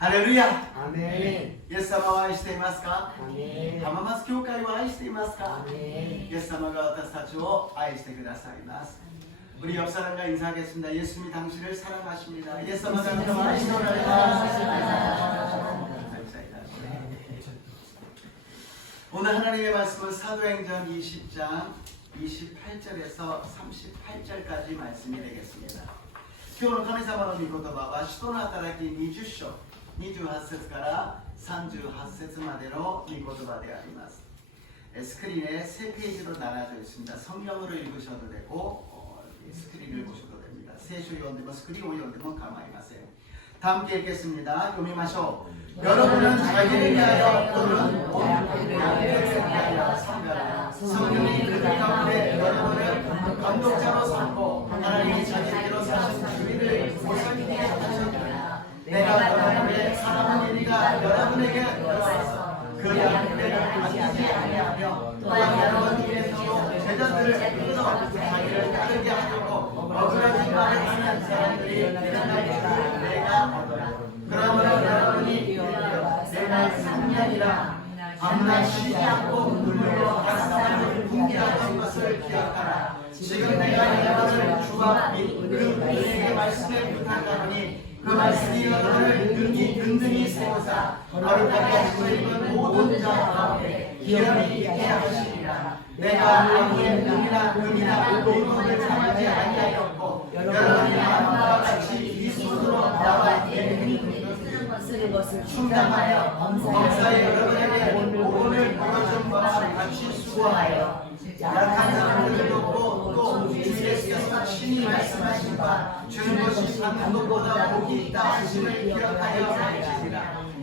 ハレルヤ。アメイエス様を愛していますか？ンアメン浜松教会を愛していますか？アメイエス様が私たちを愛してくださいます。 우리 옆 사람과 인사하겠습니다. 예수님이 당신을 사랑하십니다. 예수 사람과愛しておられます. 오늘 하나님의 말씀은 사도행전 20장 28절에서 38절까지 말씀이 되겠습니다. 今日の神様の御言葉は使徒の働き20章28節から38節までの御言葉であります. 스크린에 3페이지로 나눠져 있습니다. 성경으로 읽으셔도 되고 스크린을 보셔도 됩니다. 세쇼 요한되면 스크린 요한되면 가만히마세요. 다 함께 읽겠습니다. 요미마쇼. 여러분은 자기를 위하여 또는 온 양들을 위하여 섬겨라. 성령이 그들 가운데 여러분을 감독자로 삼고 하나님이 자기대로 사신 주의를 모성이게 하셨느니라. 내가 여러분의 사랑하는 이가 여러분에게 들어와서 그 양들을 아끼지 아니하며 또한 여러분에게서도 제자들을 끊어 자기를 따르게 하려고 억울하지 말을 하는 사람들이 늘어나리라. 내가 얻어라. 그러므로 여러분이 내가 3년이라 밤낮 쉬지 않고 눈물로 가슴을 분기하던 것을 기억하라. 지금 내가 여러분을 주와 및 그 은혜의 말씀에 부탁하노니 그 말씀이 여러분을 든든히 세우사 거룩하게 하시고 있는 모든 자 가운데 기업이 있게 하시리라. 내가 아무의 금이나 돈을 참하지 아니하였고 여러분이 마음과 같이 이 손으로 나와 쓰는 것을 충당하여 범사에 여러분에게 오늘 보여준 것과 같이 수고하여 약한 사람들을 돕고 또 주께서 친히 말씀하신 바 주는 것이 받는 것보다 복이 있다 하심을 기억하여 살지니라.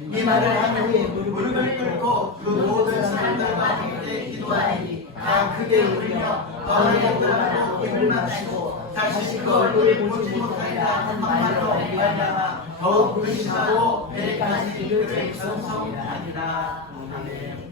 이 말을 한 후에 무릎을 꿇고 그 모든 사람들과 함께 기도하니 다 크게 울며 마음을 떠나고 입을 맞추고 다시 그 얼굴을 보지 못하리라 한 말로 말미암아 더욱 근심하고 내일까지 그를 전성하리라. 아멘.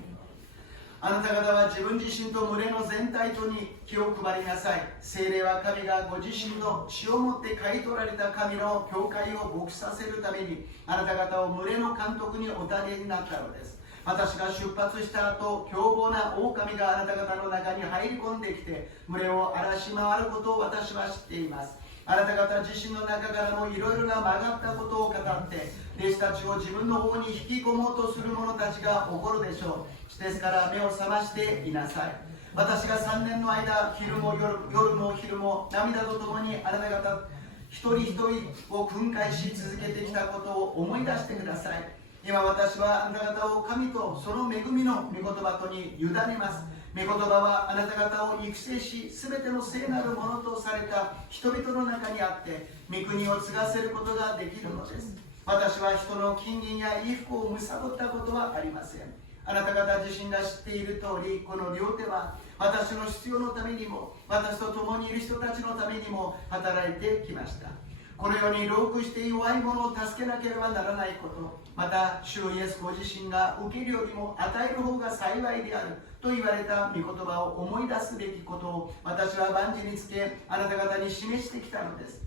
あなた方は自分自身と群れの全体とに気を配りなさい。聖霊は神がご自身の血をもって買い取られた神の教会を牧させるためにあなた方を群れの監督にお立てになったのです。私が出発した後、凶暴な狼があなた方の中に入り込んできて群れを荒らし回ることを私は知っています。あなた方自身の中からもいろいろな曲がったことを語って弟子たちを自分の方に引き込もうとする者たちが起こるでしょう。ですから目を覚ましていなさい。私が3年の間、昼も夜も昼も涙とともにあなた方一人一人を訓戒し続けてきたことを思い出してください。今私はあなた方を神とその恵みの御言葉とに委ねます。御言葉はあなた方を育成し、すべての聖なるものとされた人々の中にあって、御国を継がせることができるのです。私は人の金銀や衣服を貪ったことはありません。あなた方自身が知っている通り、この両手は私の必要のためにも、私と共にいる人たちのためにも働いてきました。このように労苦して弱い者を助けなければならないこと、また主イエスご自身が受けるよりも与える方が幸いであると言われた御言葉を思い出すべきことを私は万事につけあなた方に示してきたのです。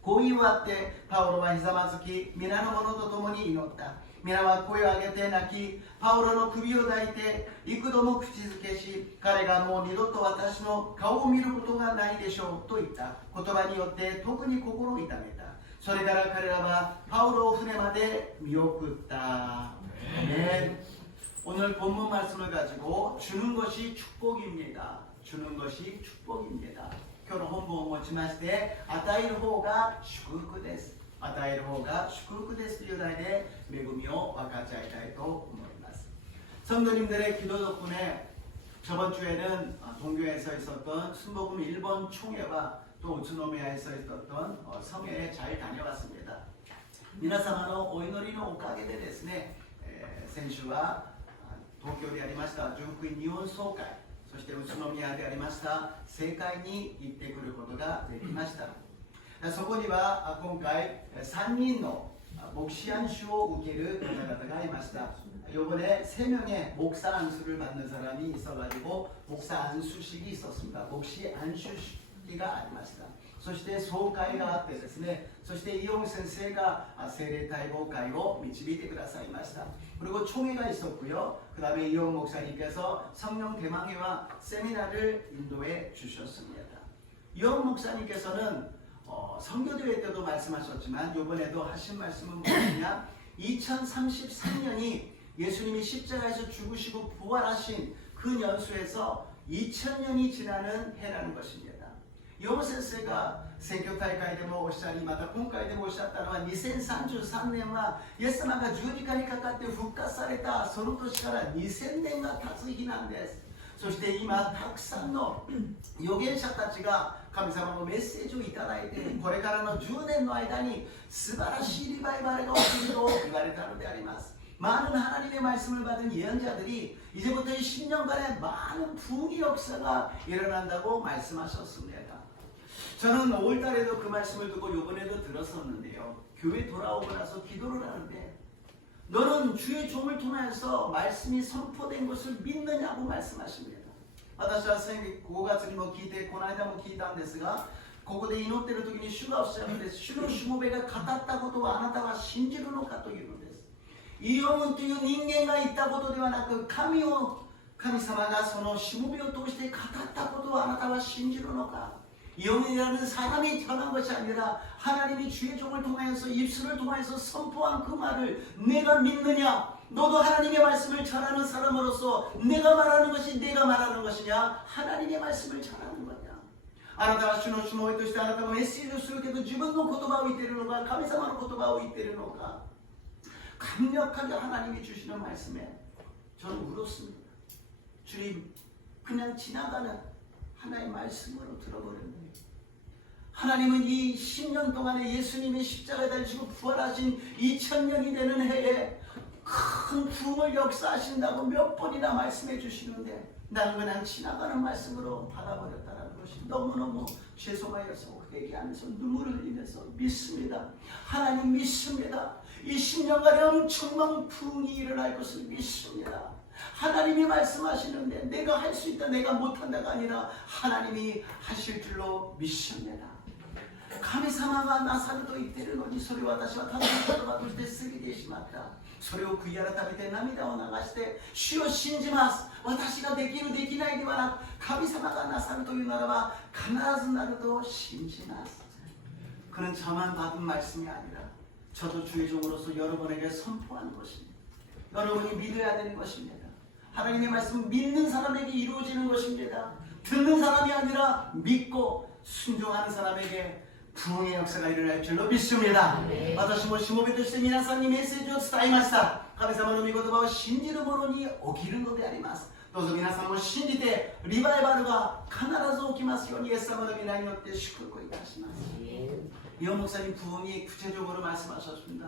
こう言わってパウロはひざまずき皆の者と共に祈った。皆は声を上げて泣き、パウロの首を抱いて幾度も口づけし、彼がもう二度と私の顔を見ることがないでしょうと言った言葉によって特に心を痛めた。それから彼らはパウロを船まで見送った。네. 오늘 본문 말씀을 가지고 주는 것이 축복입니다. 주는 것이 축복입니다. 결혼 본문を持ちまして与える方が祝福です。与える方が祝福ですという題で恵みを分かち合いたいと思います。 성도님들의 기도 덕분에 저번 주에는 동교에서 있었던 순복음 일본 총회와 또 우츠노미야에서 있었던 성회에 잘 다녀왔습니다. 皆様のお祈りのおかげでですね、先週は東京でありました純福音日本総会、そして宇都宮でありました聖会に行ってくることができました。そこには今回3人の牧師安守を受ける方々がいました。요번에 3명의 목사 안수를 받는 사람이 있어가지고 목사 안수식이 있었습니다. 목시 안수식이ありました。そして総会があってですね、そしてイオン先生が聖霊大合会を導いてくださいました。 그리고 총회가 있었고요. 그 다음에 이용 목사님께서 성령 대망회와 세미나를 인도해 주셨습니다. 이용 목사님께서는 선교대회 때도 말씀하셨지만 이번에도 하신 말씀은 뭐냐, 2033년이 예수님이 십자가에서 죽으시고 부활하신 그 연수에서 2000년이 지나는 해라는 것입니다. ヨウ先生が選挙大会でもおっしゃり、また今回でもおっしゃったのは2033年はイエス様が十字架にかかって復活されたその年から2000年が経つ日なんです。そして今たくさんの預言者たちが神様のメッセージをいただいて、これからの10年の間に素晴らしいリバイバルが起きると言われたのであります。 많은 하나님의 말씀을 받은 예언자들이 이제부터 이 10년간의 많은 부흥의 역사가 일어난다고 말씀하셨습니다. 저는 5월달에도 그 말씀을 듣고 이번에도 들었었는데요. 교회 돌아오고 나서 기도를 하는데 너는 주의 종을 통해서 말씀이 선포된 것을 믿느냐고 말씀하십니다. 私は5月にも聞いてこの間も聞いたんですが、ここで祈っている時に主がおっしゃるんです。主のしもべが語ったことはあなたは信じるのかというのです。 이 영은 という人間が言ったことではなく、神様がそのしもべを通して語ったことをあなたは信じるのか。 영이라는 사람이 전한 것이 아니라 하나님이 주의 종을 통하여서 입술을 통하여서 선포한 그 말을 내가 믿느냐? 너도 하나님의 말씀을 전하는 사람으로서 내가 말하는 것이 내가 말하는 것이냐? 하나님의 말씀을 전하는 거냐? あなたは主のしもべとしてあなたもメッセージをするけど自分の言葉を言っているのか神様の言葉を言っているのか 강력하게 하나님이 주시는 말씀에 저는 울었습니다. 주님, 그냥 지나가는 하나의 말씀으로 들어버렸네요. 하나님은 이 10년 동안에 예수님이 십자가에 달리시고 부활하신 2000년이 되는 해에 큰 부흥을 역사하신다고 몇 번이나 말씀해 주시는데 나는 그냥 지나가는 말씀으로 받아버렸다는 것이 너무너무 죄송하여서 회개하면서 눈물을 흘리면서 믿습니다. 하나님 믿습니다. 이 10년간에 엄청난 부흥이 일어날 것을 믿습니다. 하나님이 말씀하시는데 내가 할 수 있다 내가 못한다가 아니라 하나님이 하실 줄로 믿습니다. 神様がなさると言っているのにそれを私はただの言葉として過ぎてしまった。それを悔い改めて涙を流して主を信じます。私ができるできないではなく神様がなさるというならば必ずなると信じます。 그는 저만 받은 말씀이 아니라 저도 주의 종으로서 여러분에게 선포하는 것입니다. 여러분이 믿어야 되는 것입니다. 하나님의 말씀 믿는 사람에게 이루어지는 것입니다. 듣는 사람이 아니라 믿고 순종하는 사람에게 부흥의 역사가 일어날 줄로 믿습니다. 私もしもべとして皆さんにメッセージを伝えました。神様の御言葉を信じる者に起きるのであります。どうぞ皆さんも信じてリバイバルが必ず起きますようにイエス様の皆によって祝福いたします。이용 목사님 부흥이 구체적으로 말씀하셨습니다.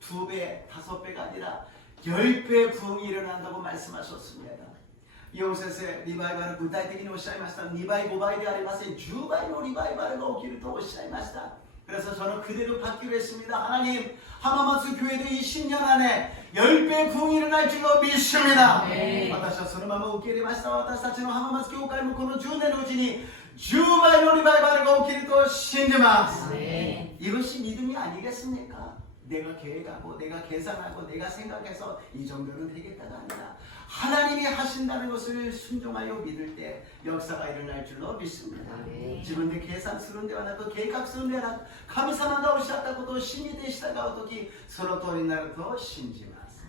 2배, 5배가 아니라 10배 부흥이 일어난다고 말씀하셨습니다. 이용 선생 리바이벌을 구체적으로 おっしゃいました. 2倍, 5倍でありません. 10倍のリバイバルが起きるとおっしゃいました. 그래서 저는 그대로 받기로 했습니다. 하나님, 하마마스 교회도 이 10년 안에 10배 부흥이 일어날 줄로 믿습니다. 私はそのまま受け入れました。私たちの浜松教会もこの10年のうちに10倍のリバイバルが起きると信じます. 이것이 믿음이 아니겠습니까? 내가 계획하고 내가 계산하고 내가 생각해서 이 정도는 되겠다가 아니라 하나님이 하신다는 것을 순종하여 믿을 때 역사가 일어날 줄로 믿습니다. 自分で計算するんではなく計画するんではなく神様がおっしゃったことを信じて従うときその通りになると信じます.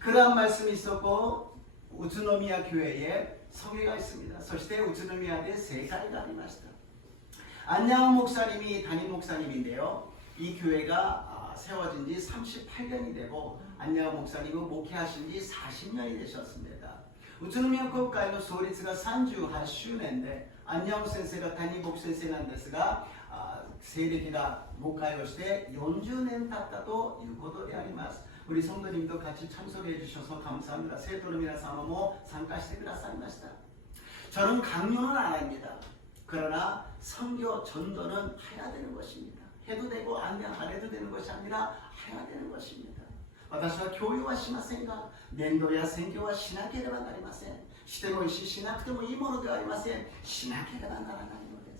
그러한 말씀이 있었고 우즈노미야 교회에 성회가 있습니다. そして 우즈노미야에 세사회가 ありました. 안양훈 목사님이 담임 목사님인데요. 이 교회가 세워진 지 38년이 되고 안양훈 목사님은 목회하신 지 40년이 되셨습니다. 우즈노미야教会の創立が38周年で 안양훈先生が담임牧先生なんですが西暦が牧会をして40年経ったということであります. 우리 성도님도 같이 참석해 주셔서 감사합니다. 세도로 미나사모모 참가してくださいました. 저는 강요는 안 합니다. 그러나 선교 전도는 해야 되는 것입니다. 해도 되고 안 해도 되는 것이 아니라 해야 되는 것입니다. 私は強要はしませんが伝道や宣教はしなければなりません。してもいいししなくてもいいものではありません。しなければならないので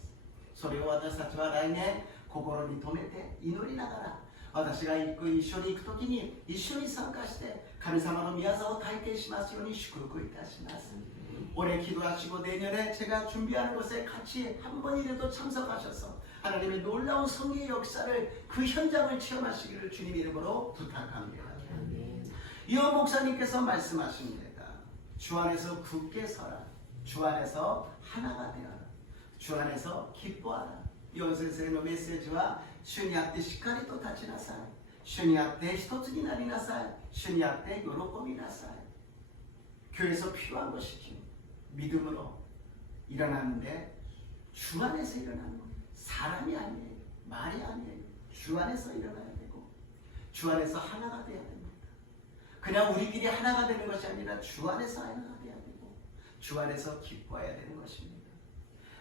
す。それを私たちは来年心に留めて祈りながら、私が一緒に行くときに一緒に参加して神様の御業を体験しますように祝福いたします。 올해 기도하시고 내년에 제가 준비하는 것에 같이 한 번이라도 참석하셔서 하나님의 놀라운 성령의 역사를 그 현장을 체험하시기를 주님 이름으로 부탁합니다. 이호 목사님께서 말씀하십니다. 주 안에서 굳게 서라. 주 안에서 하나가 되어라. 주 안에서 기뻐하라. 이호 선생의 메시지와 주님 앞에 시간이 또立ちなさい. 주님 앞에 一つになりなさい. 주님 앞에 喜びなさい. 교회에서 필요한 것이죠. 믿음으로 일어나는데 주 안에서 일어나는 거예요. 사람이 아니에요. 말이 아니에요. 주 안에서 일어나야 되고 주 안에서 하나가 돼야 됩니다. 그냥 우리끼리 하나가 되는 것이 아니라 주 안에서 하나가 돼야 되고 주 안에서 기뻐해야 되는 것입니다.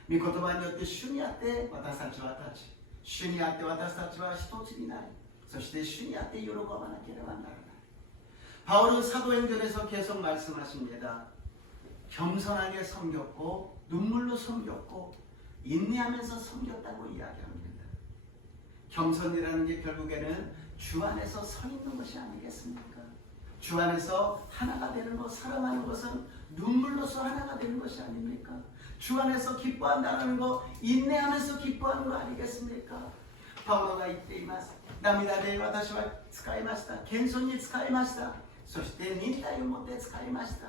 御言葉によって主にあって私たちは立ち、主にあって私たちは一つになり、そして主にあって喜ばなければならない。 바울은 사도행전에서 계속 말씀하십니다. 겸손하게 섬겼고 눈물로 섬겼고 인내하면서 섬겼다고 이야기합니다. 겸손이라는 게 결국에는 주 안에서 서 있는 것이 아니겠습니까? 주 안에서 하나가 되는 것, 사랑하는 것은 눈물로서 하나가 되는 것이 아닙니까? 주 안에서 기뻐한다는 것, 인내하면서 기뻐하는 거 아니겠습니까? 바울가 이때 이마스, 나미다데 와다시와 스카이마시다, 겐손이 스카이마시다, そして忍耐をもって使いました。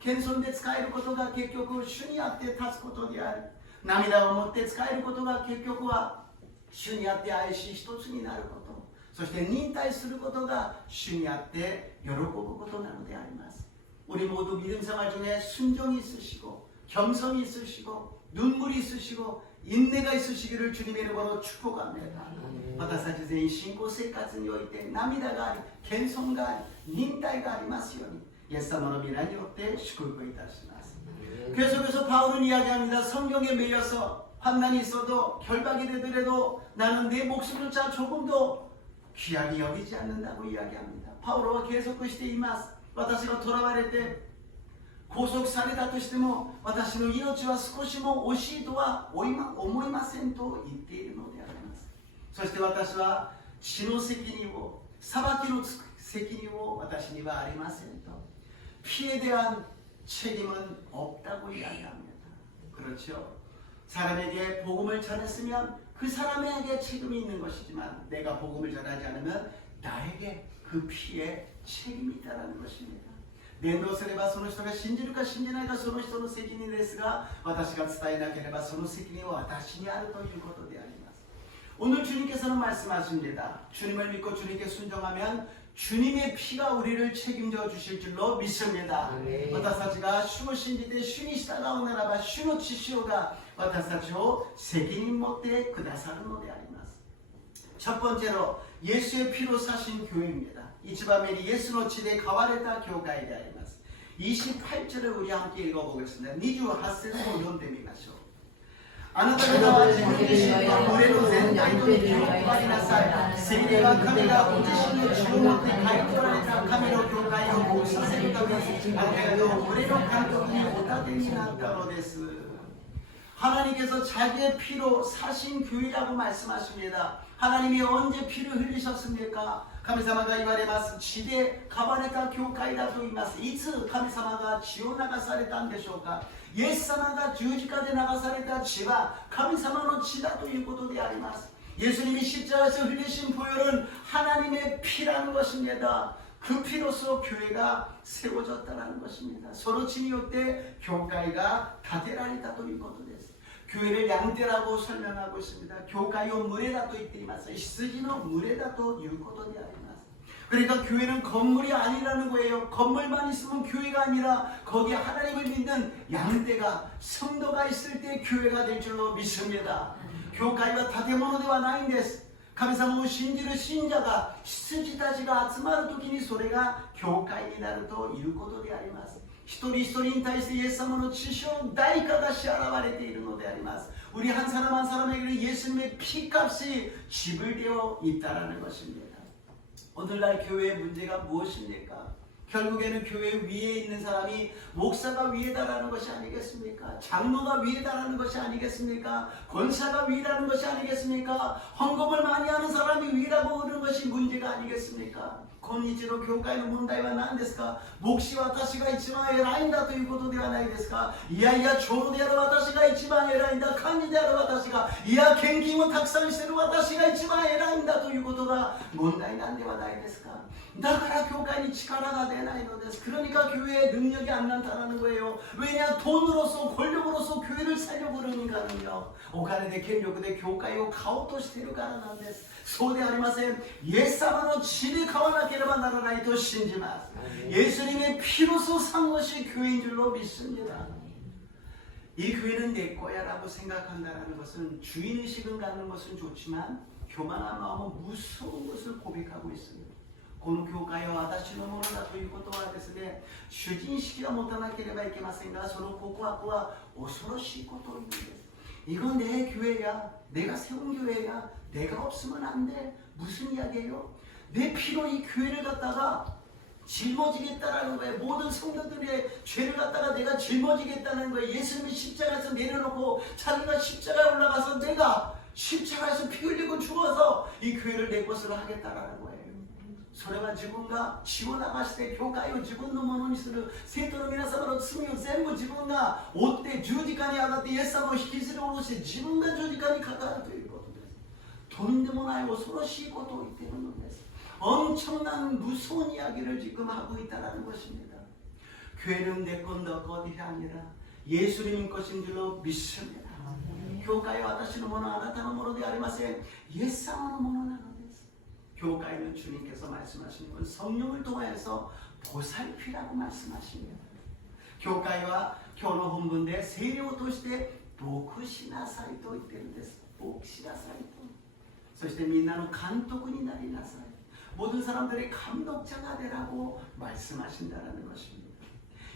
謙遜で使えることが結局主にあって立つことである。涙をもって使えることが結局は主にあって愛し一つになること。そして忍耐することが主にあって喜ぶことなのであります。우리 모두 믿음 생활 중에 순종이 있으시고 겸손이 있으시고 눈물이 있으시고 인내가 있으시기를 주님의 이름으로 축복합니다. 私たち全員信仰生活において涙があり、謙遜があり、忍耐がありますようにイエス様の皆によって祝福いたします。 계속해서 바울은 이야기합니다. 성경에 매여서 환난이 있어도 결박이 되더라도 나는 내 목숨조차 조금도 귀하게 여기지 않는다고 이야기합니다. 바울은 계속 그 시대에 이마스 私が囚われて拘束されたとしても私の命は少しも惜しいとは思いませんと言っているのであります。そして私は死の責任を裁きの責任を私にはありませんと 피에 대한 책임은 없다고 이야기합니다. 그렇죠. 사람에게 복음을 전했으면 그 사람에게 책임이 있는 것이지만 내가 복음을 전하지 않으면 나에게 그 피에 책임이 있다는 것입니다. 伝道すればその人が信じるか信じないかその人の責任ですが私が伝えなければその責任は私にあるということであります。 오늘 주님께서는 말씀하십니다. 주님을 믿고 주님께 순종하면 주님의 피가 우리를 책임져 주실 줄로 믿습니다. 私たちが主を信じて主に従うならば主の血潮が私たちを責任持ってくださるのであります。 첫 번째로 예수의 피로 사신 교회입니다. 이츠바멜이 예수의 지대 가와레타 교회에 대하여서 28절을 우리 함께 읽어보겠습니다. 28절을読んでみましょう. あなた方は自分自身と群れの全体とに気を配りなさい。聖霊は神がご自身の血をもって買い取られた神の教会を復させるためにあなた方を群れの監督にお立てになったのです。 하나님께서 자기의 피로 사신 교회라고 말씀하십니다. 하나님이 언제 피를 흘리셨습니까? 神様が言われます。血で買われた教会だと言います。いつ神様が血を流されたんでしょうか。イエス様が十字架で流された血は神様の血だということであります。 예수님이 십자가에서 흘리신 보혈은 하나님의 피라는 것입니다. 그 피로서 교회가 세워졌다는 것입니다. 서로 진이었대 교회가 다테라리다ということです. 교회를 양떼라고 설명하고 있습니다. 교회요 무레다と言っています.羊の群れだということであります. 그러니까 교회는 건물이 아니라는 거예요. 건물만 있으면 교회가 아니라 거기에 하나님을 믿는 양떼가 성도가 있을 때 교회가 될 줄로 믿습니다. 교회가 建物ではないんです. 神様を信じる信者が羊たちが集まるときにそれが教会になるということであります。一人一人に対してイエス様の血潮代価が支払われているのであります。 우리 한 사람 한 사람에게 예수님의 피값이 지불되어 있다라는 것입니다. 오늘날 교회의 문제가 무엇입니까? 결국에는 교회 위에 있는 사람이 목사가 위에다라는 것이 아니겠습니까? 장로가 위에다라는 것이 아니겠습니까? 권사가 위라는 것이 아니겠습니까? 헌금을 많이 하는 사람이 위라고 그러는 것이 문제가 아니겠습니까? 今日の教会の問題は何ですか？牧師は私が一番偉いんだということではないですか？いやいや、長老である私が一番偉いんだ。管理である私が、いや、献金をたくさんしている私が一番偉いんだということが問題なんではないですか？だから教会に力が出ないのです。 그러니까 교회에 능력이 안 나타나는 거예요. 왜냐? 돈으로서 권력으로서 교회를 살려고 그러니까는요. お金で権力で教会を買おうとしているからなんです。そうでありません。イエス様の血で買わなければならないと信じます。 예수님의 피로서 산 것이 교회인 줄로 믿습니다. 이 교회는 내 거야라고 생각한다는 것은 주인의식을 갖는 것은 좋지만 교만한 마음은 무서운 것을 고백하고 있습니다. この教会は私のものだということはですね、主人意識を持たなければいけませんが、その告白は恐ろしいことを言うんです。 이건 내 교회야, 내가 세운 교회야, 내가 없으면 안 돼. 무슨 이야기예요? 내 피로 이 교회를 갖다가 짊어지겠다라는 거예요. 모든 성도들의 죄를 갖다가 내가 짊어지겠다는 거예요. 예수님이 십자가에서 내려놓고 자기가 십자가에 올라가서 내가 십자가에서 피 흘리고 죽어서 이 교회를 내 것으로 하겠다라는 거예요. それは自分が血を流して教会を自分のものにする生徒の皆様の罪を全部自分が負って十字架に上がってイエス様を引きずり下ろして自分が十字架にかかるということです。とんでもない恐ろしいことを言っているのです。 엄청난 무서운 이야기를 지금 하고 있다는 것입니다. 교회는 내 것, 너 것이 아니라 예수님인 것인 줄로 믿습니다. 교회와 私のものあなたのものでありません。イエス様のものなのです。 교회는 주님께서 말씀하신 건 성령을 통해서 보살피라고 말씀하십니다. 교회와 교회 본부인데 세례를 통해 복시나사이と言っているんです。복しなさいと。そしてみんなの監督になりなさい。 모든 사람들의 감독자가 되라고 말씀하신다는 것입니다.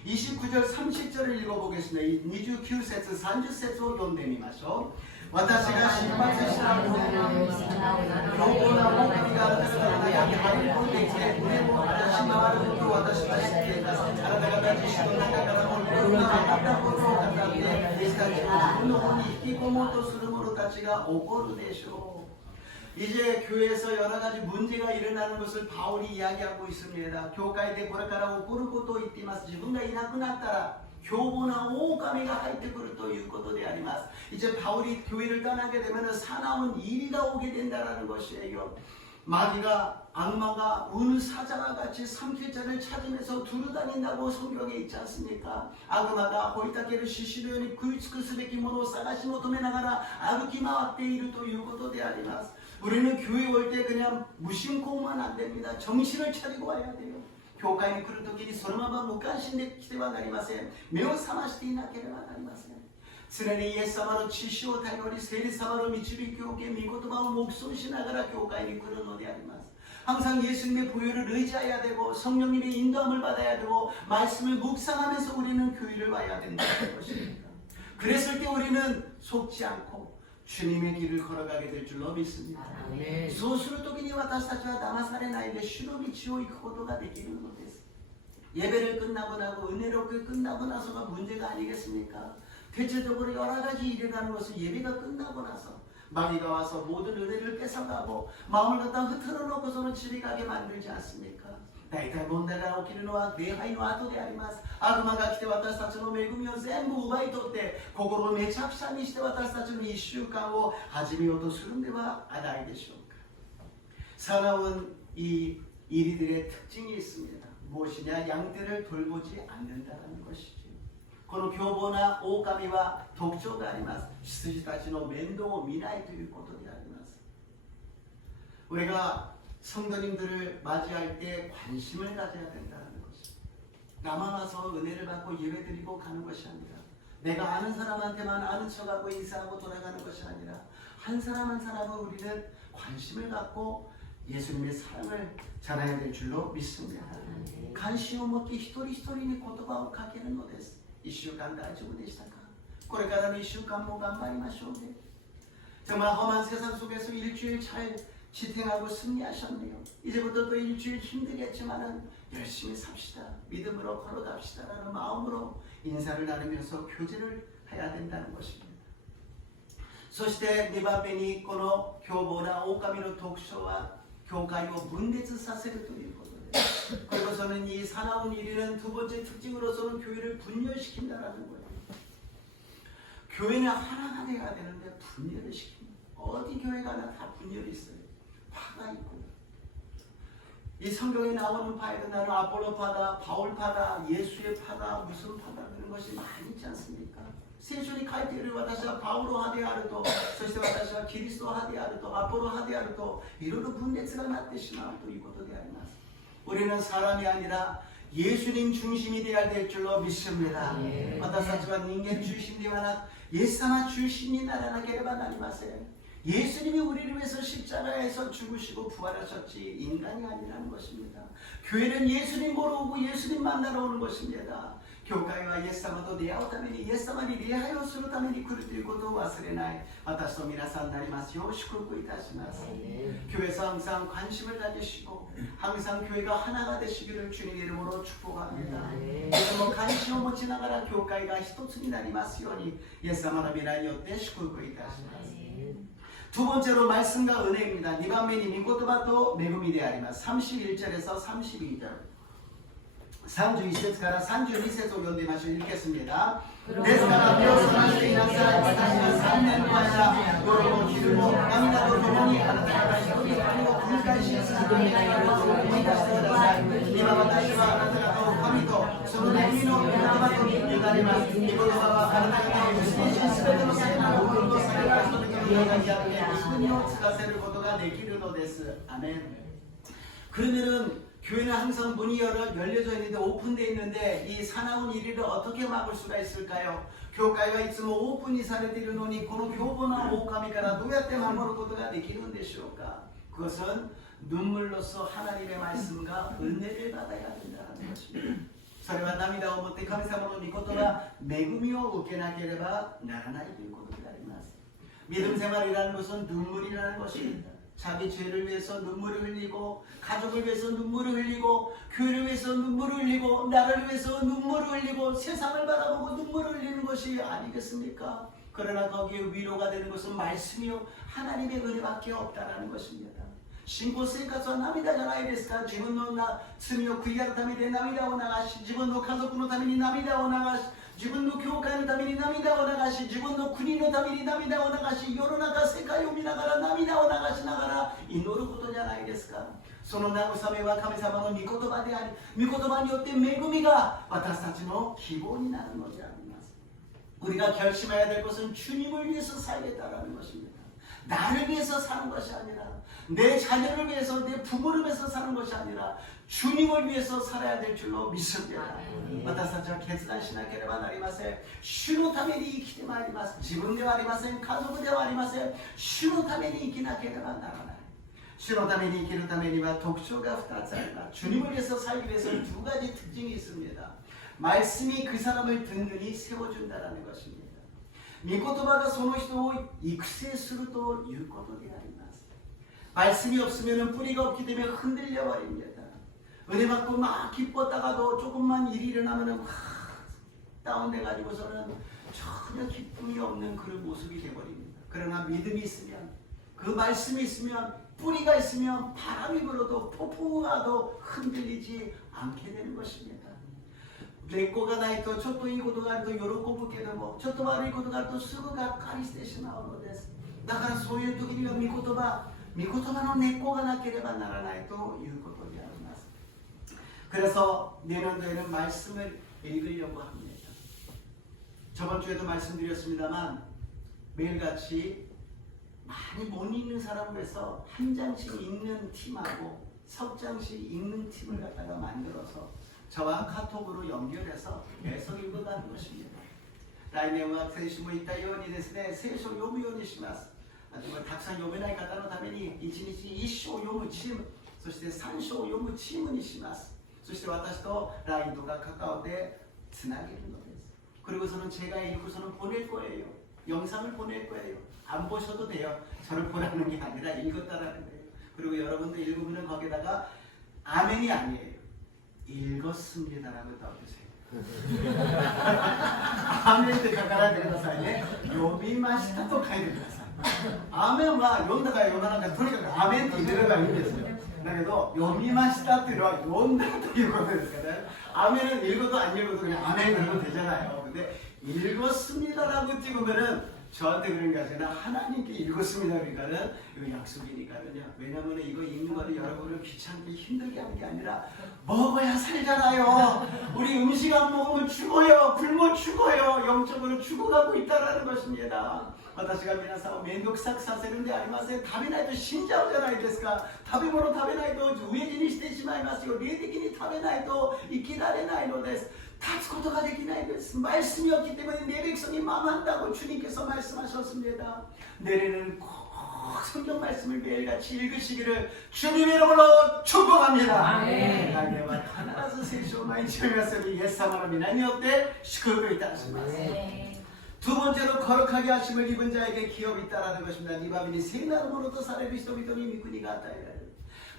29절 30절을 읽어보겠습니다. 29節 30節を読んでみましょう. 私が出発した後、強硬な目的がある方が焼き入り込んできて、胸も話し回ることを私は知っています。あなた方自身の中からもいろいろなあったことを語って、弟子たちを自分の方に引き込もうとする者たちが怒るでしょう. 이제 교회에서 여러 가지 문제가 일어나는 것을 바울이 이야기하고 있습니다. 교회에これから起こることを言っています。自分がいなくなったら凶暴な狼が入ってくるということであります。 이제 바울이 교회를 떠나게 되면 사나운 이리가 오게 된다는 것이에요. 마귀가 악마가 어느 사자와 같이 삼킬자를 찾으면서 두루다닌다고 성경에 있지 않습니까? 악마가 호이타케를 시시르니 구이츠쿠스베키 모노 사가시 모토메 나가라歩き回っているということであります. 우리는 교회 올 때 그냥 무심코 오면 안 됩니다. 정신을 차리고 와야 돼요. 교회에来る時にそのまま無関心で来てはなりません。目を覚ましていなければなりません。 常にイエス様の知識を頼り、聖霊様の導きを受け、御言葉を黙想しながら教会に来るのであります. 항상 예수님의 보혈을 의지해야 되고 성령님의 인도함을 받아야 되고 말씀을 묵상하면서 우리는 교회를 와야 된다는 것입니다. 그랬을 때 우리는 속지 않고 주님의 길을 걸어가게 될 줄로 믿습니다. そうする時に私たちは騙されないで主の道を行くことができるのです. 예배를 끝나고 나고 은혜롭게 끝나고 나서가 문제가 아니겠습니까? 대체적으로 여러 가지 일어나는 것은 예배가 끝나고 나서 마귀가 와서 모든 은혜를 뺏어가고 마음을 갖다 흐트러 놓고서는 집에 가게 만들지 않습니까? 大体問題が起きるのは礼拝の後であります。悪魔が来て私たちの恵みを全部奪い取って心をめちゃくちゃにして私たちの1週間を始めようとするんではないでしょうか。 사나운 이 이리들의 특징이 있습니다. 무엇이냐? 양떼를 돌보지 않는다는 것이죠. この凶暴な狼は特徴があります。羊たちの面倒を見ないということであります。 우리가 성도님들을 맞이할 때 관심을 가져야 된다는 것입니다. 나만 와서 은혜를 받고 예배드리고 가는 것이 아니라 내가 아는 사람한테만 아는 척하고 인사하고 돌아가는 것이 아니라 한 사람 한 사람은 우리는 관심을 갖고 예수님의 사랑을 전해야 될 줄로 믿습니다. 관심を持って一人一人に言葉をかけるのです。 1週間大丈夫でしたか? これからの1週間も頑張りましょうね. 정말 험한 세상 속에서 일주일 잘 지탱하고 승리하셨네요. 이제부터 또 일주일 힘들겠지만은 열심히 삽시다. 믿음으로 걸어갑시다라는 마음으로 인사를 나누면서 교제를 해야 된다는 것입니다. そして2番目にこの凶暴な狼の特徴は教会を分裂させるということです。 그리고서는 이 사나운 일위는 두 번째 특징으로서는 교회를 분열시킨다라는 거예요. 교회는 하나가 돼야 되는데 분열을 시킵니다. 어디 교회 가나 다 분열이 있어요. 파가 있고. 이 성경에 나오는 파에도 나는 아폴로 파다, 바울 파다, 예수의 파다, 무슨 파다 그런 것이 많이 있지 않습니까? 聖書に書いている私はパウロ派であると、そして私はキリスト派であると、アポロ派であると、いろいろ分裂がなってしまうということであります。 우리는 사람이 아니라 예수님 중심이 되어야 될 줄로 믿습니다. 私たちは人間中心ではなく、イエス様中心にならなければなりません。 예수님이 우리를 위해서 십자가에서 죽으시고 부활하셨지 인간이 아니라는 것입니다. 교회는 예수님 보러 오고 예수님 만나러 오는 것입니다. 교회와 예수님과と出会うためにイエス様に礼拝をするために来るということを忘れない私と皆さんになりますよう祝福いたします。 교회에서 항상 관심을 가지시고 항상 교회가 하나가 되시기를 주님 이름으로 축복합니다. 그래서 관심을持ちながら教会が一つになりますようにイエス様の皆によって祝福いたします。 두 번째로 말씀과 은혜입니다. 2番目に御言葉と恵みであります。 31절에서 32절 31節から 32節を読んでみましょう。 읽겠습니다. ですから目を覚ましていなさい。私が3年の間夜も昼も涙とともにあなた方一人一人を繰り返し続けていることを思い出してください。今私はあなた方を神とその恵みの御言葉とに委ねます。御言葉はあなた方を精神すべての聖なる心と幸い人々のようにあって泉をつかせることができるのです。アメン。 그러면은 교회는 항상 문이 열려져 있는데 오픈되어 있는데 이 사나운 일위를 어떻게 막을 수가 있을까요? 교회가 있으면 오픈이 사례되는 노니この凶暴な狼からどうやって守ることができるんでしょうか? 그것은 눈물로써 하나님의 말씀과 은혜를 받아야 된다는 것입니다. それは涙を持って神様の御言葉恵みを受けなければならないということであります. 믿음 생활이라는 것은 눈물이라는 것입니다. 자기 죄를 위해서 눈물을 흘리고 가족을 위해서 눈물을 흘리고 교회를 위해서 눈물을 흘리고 나라를 위해서 눈물을 흘리고 세상을 바라보고 눈물을 흘리는 것이 아니겠습니까? 그러나 거기에 위로가 되는 것은 말씀이요 하나님의 은혜밖에 없다라는 것입니다. 信仰生活は涙じゃないですか。自分の罪を悔い改めて涙を流し、自分の家族のために涙を流し、自分の教会のために涙を流し、自分の国のために涙を流し、世の中世界を見ながら涙を流しながら祈ることじゃないですか。その慰めは神様の御言葉であり、御言葉によって恵みが私たちの希望になるのであります。 우리가 결심해야 될 것은 주님을 위해서 살겠다라는 것입니다. 나를 위해서 사는 것이 아니라 내 자녀를 위해서 내 부모를 위해서 사는 것이 아니라 주님을 위해서 살아야 될 줄로 믿습니다. 私たちは決断しなければなりません。主のために生きてまいります。自分ではありません。家族ではありません。主のために生きなければならない。主のために生きるためには特徴が2つあります。 주님을 위해서 살기 위해서는 두 가지 특징이 있습니다. 말씀이 그 사람을 든든히 세워준다는 것입니다. 御言葉がその人を育成するということであります. 말씀이 없으면 뿌리가 없기 때문에 흔들려 버립니다. 은혜 받고 막 기뻤다가도 조금만 일이 일어나면 다운돼 가지고서는 전혀 기쁨이 없는 그런 모습이 되어버립니다. 그러나 믿음이 있으면 그 말씀이 있으면 뿌리가 있으면 바람이 불어도 폭풍이 와도 흔들리지 않게 되는 것입니다. 根っこがないとちょっといいことがあると喜ぶけどもちょっと悪いことがあるとすぐがっかりしてしまうのです。だからそういう時には御言葉の根っこがなければならないということであります。 그래서 내년도에는 말씀을 읽으려고 합니다. 저번 주에도 말씀드렸습니다만 매일같이 많이 못 읽는 사람을 위해서 한 장씩 읽는 팀하고 석 장씩 읽는 팀을 갖다가 만들어서 저와 카톡으로 연결해서 계속 읽어가는 것입니다. 来年は先週も言ったようにですね、聖書を読むようにします。たくさん読めない方のために1日1章を読むチーム、そして3章を読むチームにします。そして私と LINEとかカカオでつなげるのです。 그리고서는 제가 읽고서는 보낼 거예요. 영상을 보낼 거예요. 안 보셔도 돼요. 저를 보라는 게 아니라 읽었다라는 거예요. 그리고 여러분도 읽으면 거기다가 아멘이 아니에요. 읽었습니다라고 떠주세요. 아멘って書かないでくださいね。読みましたと書いてください。アーメンは読んだか読まなかったかとにかくアーメンって入れればいいんですよ。だけど読みましたっていうのは読んだということですからね。아멘은 읽어도 안 읽어도 그냥 아멘 그러면 되잖아요. 근데 읽었습니다라고 찍으면은 저한테 그런 게 아니라 하나님께 읽었습니다. 그러니까는 이거 약속이니까는요. 왜냐면 이거 읽는 거는 여러분을 귀찮게 힘들게 하는 게 아니라 먹어야 살잖아요. 우리 음식 안 먹으면 죽어요. 굶어 죽어요. 영적으로 죽어가고 있다라는 것입니다. 私が皆さんを面倒くさくさせるんではありません。食べないと死んじゃうじゃないですか。食べ物食べないと飢え死にしてしまいますよ。霊的に食べないと生きられないのです。立つことができないです。 말씀이 없기 때문에 내 백성이 망한다고 주님께서 말씀하셨습니다. 내일은 꼭 성경 말씀을 매일같이 읽으시기를 주님의 이름으로 축복합니다. 하나님과 하나라서 세쇼마이 주님의 예사마로 미나니 어때? 시끄럽고 있다 하십니다. 두 번째로 거룩하게 하심을 입은 자에게 기업이 있다라는 것입니다. 니바민이 생나름으로도 사례비 히토미토니 미쿠니가 있다.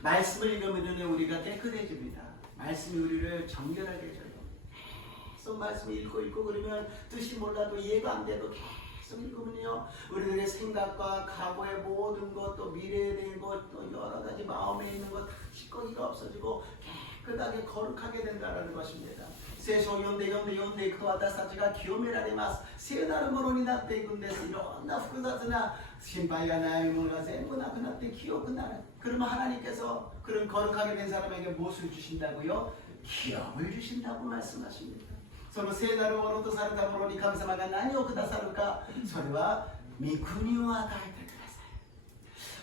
말씀을 읽으면 우리가 깨끗해집니다. 말씀이 우리를 정결하게 해줘요. 계속 말씀을 읽고 그러면 뜻이 몰라도 이해가 안 돼도 계속 읽으면요 우리들의 생각과 과거의 모든 것 또 미래에 대한 것 또 여러 가지 마음에 있는 것 다 찌꺼기가 없어지고 깨끗하게 거룩하게 된다는 것입니다. 聖書を読んでいくと私たちが清められます。聖なるものになっていくんです。いろんな複雑な心配が悩みものが全部なくなって清くなる。 그러면 하나님께서 그런 거룩하게 된 사람에게 무엇을 주신다고요? 기업을 주신다고 말씀하십니다. その聖なるものとされたものに神様が何をくださるか、それは御国を与えてくださ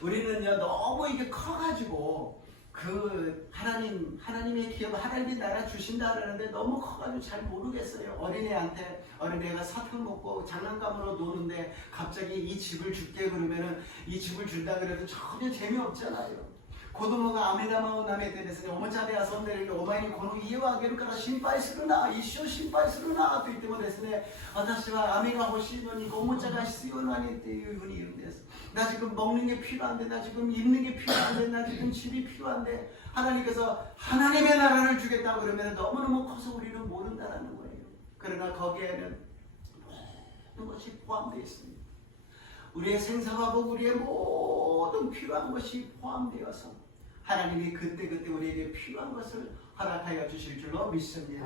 い。 우리는요 너무 이게 커가지고 그 하나님의 기업 하나님의 나라 주신다 그러는데 너무 커가지고 잘 모르겠어요. 어린애가 사탕 먹고 장난감으로 노는데 갑자기 이 집을 줄게 그러면은 이 집을 준다 그래도 전혀 재미없잖아요. 子供が飴玉を舐めてですね、おもちゃで遊んでるよ、お前にこの家をあげるから心配するな、一生心配するなと言ってもですね、私は飴が欲しいのにおもちゃが必要なのにっていうふうに言うんです。 나 지금 먹는 게 필요한데, 나 지금 입는 게 필요한데, 나 지금 집이 필요한데 하나님께서 하나님의 나라를 주겠다고 그러면 너무너무 커서 우리는 모른다는 거예요. 그러나 거기에는 모든 것이 포함되어 있습니다. 우리의 생사화복, 우리의 모든 필요한 것이 포함되어서 하나님이 그때그때 우리에게 필요한 것을 허락하여 주실 줄로 믿습니다.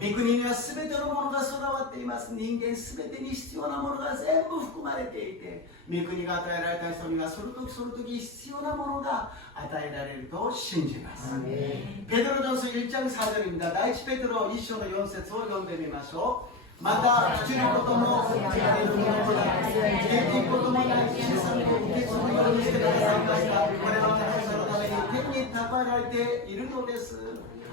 御国には全てのものが備わっています。人間全てに必要なものが全部含まれていて、御国が与えられた人にはその時その時必要なものが与えられると信じます。ペテロ전서 1장 4절입니다. 第一ペテロ1章の4節を読んでみましょう。 また朽ちることも汚れることもない消えていくこともない小さな受け継ぐようにしてくださいました。これは私のために天に蓄えられているのです。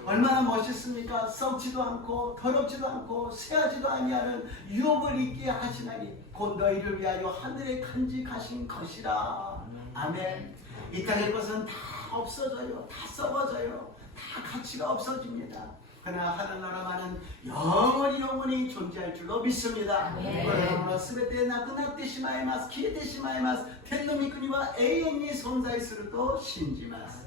얼마나 멋있습니까? 썩지도 않고 더럽지도 않고 새하지도 아니하는 유업을 있게 하시나니 곧 너희를 위하여 하늘에 간직하신 것이라. 아멘. 이 땅의 것은 다 없어져요. 다 썩어져요. 다 가치가 없어집니다. 그러나 하늘나라만은 영원히 존재할 줄로 믿습니다. 그러므로全てなくなってしまいます。消えてしまいます。天の御国は永遠に存在すると信じます。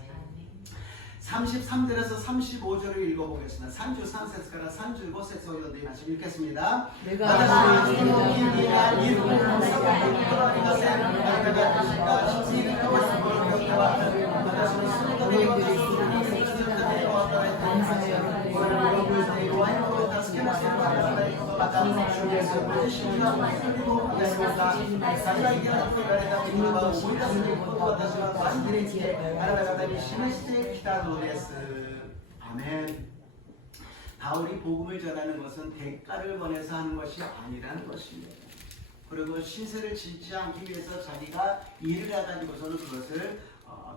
33절에서 35절을 읽어보겠습니다. 33節から 35節を 읽겠습니다. 내가 주님이라 이름을 감사하고 기도하리 것에 내가 주신다 십시일을 통해서 모르겠다. 나는 수고가 되고 수고가 되고 감사해요. 와인으로 다스케마세로 하나님과 주께서 모두신이라 말씀드리고 하겠습니다. 사이라이게 하고 가래다 기도가 오이다스게 모두私は 완전히 하나님과 심해시대 기다노데스. 아멘. 바울이 복음을 전하는 것은 대가를 원해서 하는 것이 아니라는 것입니다. 그리고 신세를 짓지 않기 위해서 자기가 일을 해가지고서는 그것을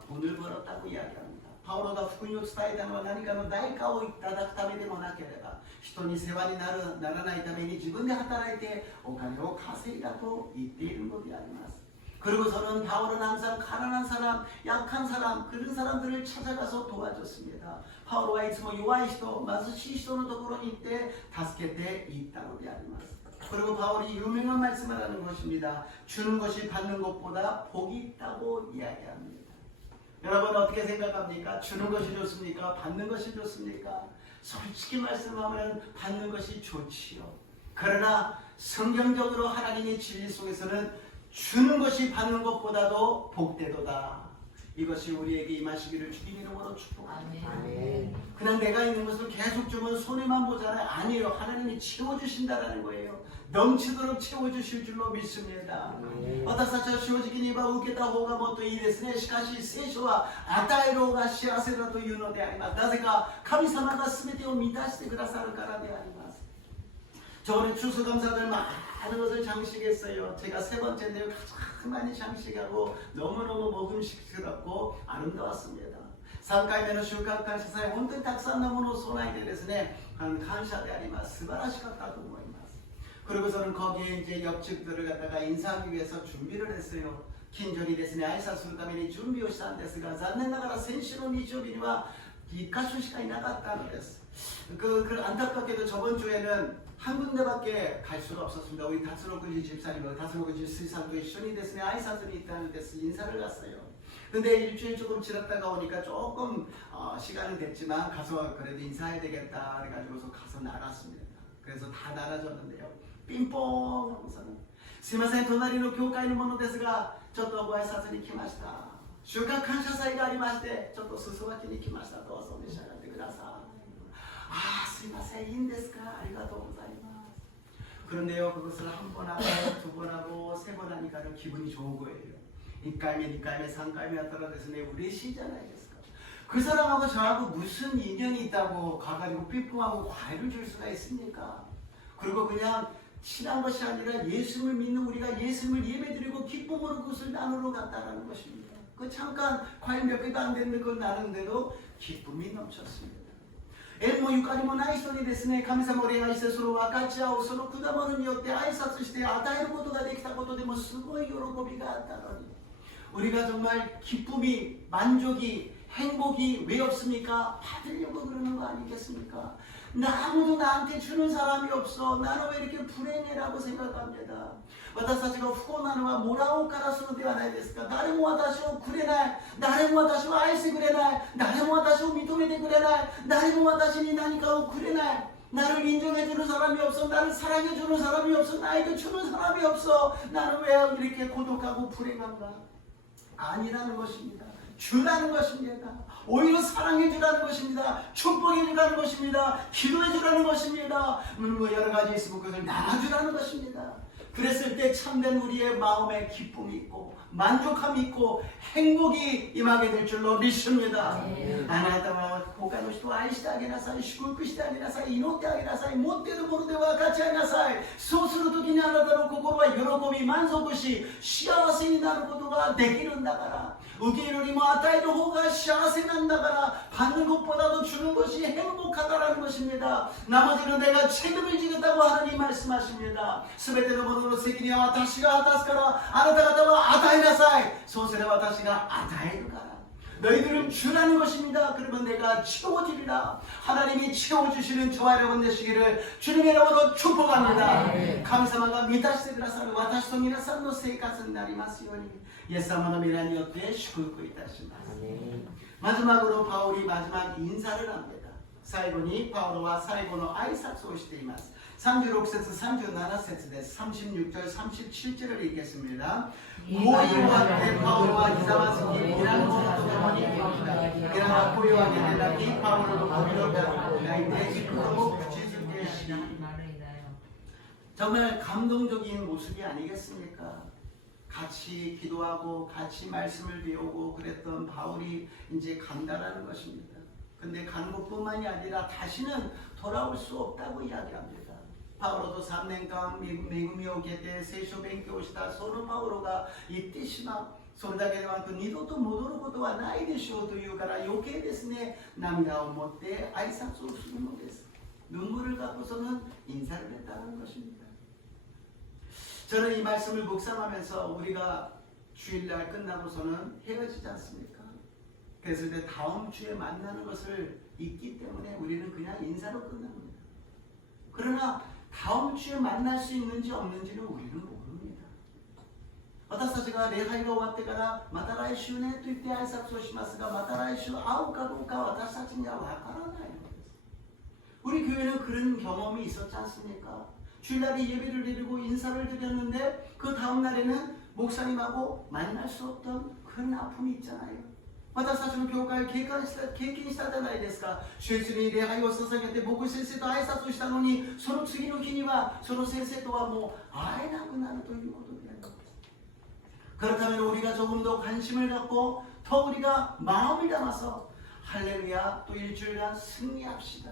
돈을 벌었다고 이야기합니다. パウロが福音を伝えたのは何かの代価をいただくためでもなければ人に世話にならないために自分で働いてお金を稼いだと言っているのであります。 그리고서는 바울은 항상 가난한 사람, 약한 사람, 그런 사람들을 찾아가서 도와줬습니다. 바울과いつも弱い人、貧しい人のところに行って助けていったのであります。 그리고 바울이 유명한 말씀을 하는 것입니다. 주는 것이 받는 것보다 복이 있다고 이야기합니다. 여러분 어떻게 생각합니까? 주는 것이 좋습니까? 받는 것이 좋습니까? 솔직히 말씀하면 받는 것이 좋지요. 그러나 성경적으로 하나님의 진리 속에서는 주는 것이 받는 것보다도 복되도다. 이것이 우리에게 임하시기를 주님 이름으로 축복합니다. 그냥 내가 있는 것을 계속 주면 손해만 보잖아요. 아니에요. 하나님이 채워주신다는 거예요. 넘치도록 채워주실 줄로 믿습니다. 私たちは正直に言えば受けた方がもっといいですね。しかし聖書は与える方が幸せだというのであります。なぜか神様が全てを満たしてくださるからであります。 저번에 추수감사들 많은 것을 장식했어요. 제가 세 번째인데요. 가장 많이 장식하고 너무너무 먹음직스럽고 아름다웠습니다. 3回目の収穫感謝祭、本当にたくさんのものを備えてですね、感謝であります。素晴らしかったと思います。 그리고서는 거기에 이제 옆집들을 갖다가 인사하기 위해서 준비를 했어요. 긴절이 됐으니 아이사스를 가면 준비をしたんですが、残念ながら先週の日曜日には1カ所しかいなかったのです。 안타깝게도 저번 주에는 한 군데밖에 갈 수가 없었습니다. 우리 다스로그지 집사님과 다스로그지 스리산도 이션이 됐으니 아이사스는 있다는 데서 인사를 갔어요. 근데 일주일 조금 지났다가 오니까 조금 시간은 됐지만 가서 그래도 인사해야 되겠다 그래가지고서 가서 나갔습니다. 그래서 다 나눠줬는데요. 삥뽕 하고서는 すいません、隣の教会のものですがちょっとご挨拶に来ました。収穫感謝祭がありましてちょっと裾分けに来ました。どうぞ召し上がってください。あ、すいません、いいんですか。ありがとうございます。 그런데요, 그것을 한 번 하고 두 번 하고 세 번 하니까는 기분이 좋은 거예요. 1回目, 2回目, 3回目왔다가 됐으니 우레시잖아요. 그 사람하고 저하고 무슨 인연이 있다고 가가지고 삐쁨하고 과일을 줄 수가 있습니까? 그리고 그냥 친한 것이 아니라 예수를 믿는 우리가 예수를 예배드리고 기쁨으로 그것을 나누러 갔다는 것입니다. 그 잠깐 과일 몇 개도 안 되는 걸 나누는데도 기쁨이 넘쳤습니다. 縁もゆかりもない人にですね、神様を礼拝してそれを分かち合う、その果物によって挨拶して与えることができたことでもすごい喜びがあったのに 우리가 정말 기쁨이, 만족이, 행복이 왜 없습니까? 받으려고 그러는 거 아니겠습니까? 아무도 나한테 주는 사람이 없어. 나는 왜 이렇게 불행해라고 생각합니다. 私たちが不幸なのはもらおうからするのではないですか。誰も私をくれない。誰も私を愛してくれない。誰も私を認めてくれない。誰も私に何かをくれない。 나를 인정해주는 사람이 없어. 나를 사랑해주는 사람이 없어. 나에게 주는 사람이 없어. 나는 왜 이렇게 고독하고 불행한가? 아니라는 것입니다. 주라는 것입니다. 오히려 사랑해주라는 것입니다. 축복해주라는 것입니다. 기도해주라는 것입니다. 뭐 여러 가지 있으면 그것을 나눠주라는 것입니다. 그랬을 때 참된 우리의 마음에 기쁨이 있고 만족함이 있고 행복이 임하게 될 줄로 믿습니다. あなたは他の人を愛してあげなさい、祝福してあげなさい、祈ってあげなさい、持っているもので分かち合いなさい。そうするときにあなたの心は喜び満足し幸せになることができるんだから、受けるよりも与える方が幸せなんだから、받는 것보다도 주는 것이 행복하다라는 것입니다. 나머지는 내가 책임을 지겠다고 하나님 말씀하십니다. 全てのものの責任は私が果たすから、あなた方は与えなさい。そうすれば私が与えるから。 너희들은 주라는 것입니다. 그러면 내가 채워주리라. 하나님이 채워주시는 저와 여러분 되시기를 주님의 이름으로 축복합니다. 감사합니다. 미다시테 그라사를 와타시토 미나산の生活になりますようにイエス様の皆によって祝福いたします. 마지막으로 바울이 마지막 인사를 합니다. 最後に 바울과 最後の挨拶をしています. 36節, 37節です. 36절, 37절을 읽겠습니다. 모이와테 바울과 이사마스키 미란노 또모니 이옵니다. 미란아 고요하게 되다니 바울로 고비로다 나이테 이끄고 부지스게 시기. 정말 감동적인 모습이 아니겠습니까? 같이 기도하고 같이 말씀을 배우고 그랬던 바울이 이제 간다라는 것입니다. 근데 가는 것뿐만이 아니라 다시는 돌아올 수 없다고 이야기합니다. パウロと3年間恵みを受けて聖書勉強したそのパウロが言ってしまう。それだけではなく二度と戻ることはないでしょうというから余計ですね、涙を持って挨拶をするのです。 눈물을 갖고서는 인사를 했다는 것입니다. 저는 이 말씀을 묵상하면서 우리가 주일날 끝나고서는 헤어지지 않습니까? 그래서 이제 다음 주에 만나는 것을 잊기 때문에 우리는 그냥 인사로 끝납니다. 그러나 다음 주에 만날 수 있는지 없는지는 우리는 모릅니다. 私たちが礼拝が終わってからまた来週ねと言って挨拶をしますが、また来週会うかどうか私たちにはわからないのです。 우리 교회는 그런 경험이 있었지 않습니까? 주일날에 예배를 드리고 인사를 드렸는데 그 다음날에는 목사님하고 만날 수 없던 그런 아픔이 있잖아요. 私たちの教会を経験したじゃないですか。主イエスに礼拝を捧げて牧師先生と挨拶をしたのに、その次の日にはその先生とはもう会えなくなるということであります。 그렇다면 우리가 조금 더 관심을 갖고 더 우리가 마음을 담아서 할렐루야 또 일주일간 승리합시다.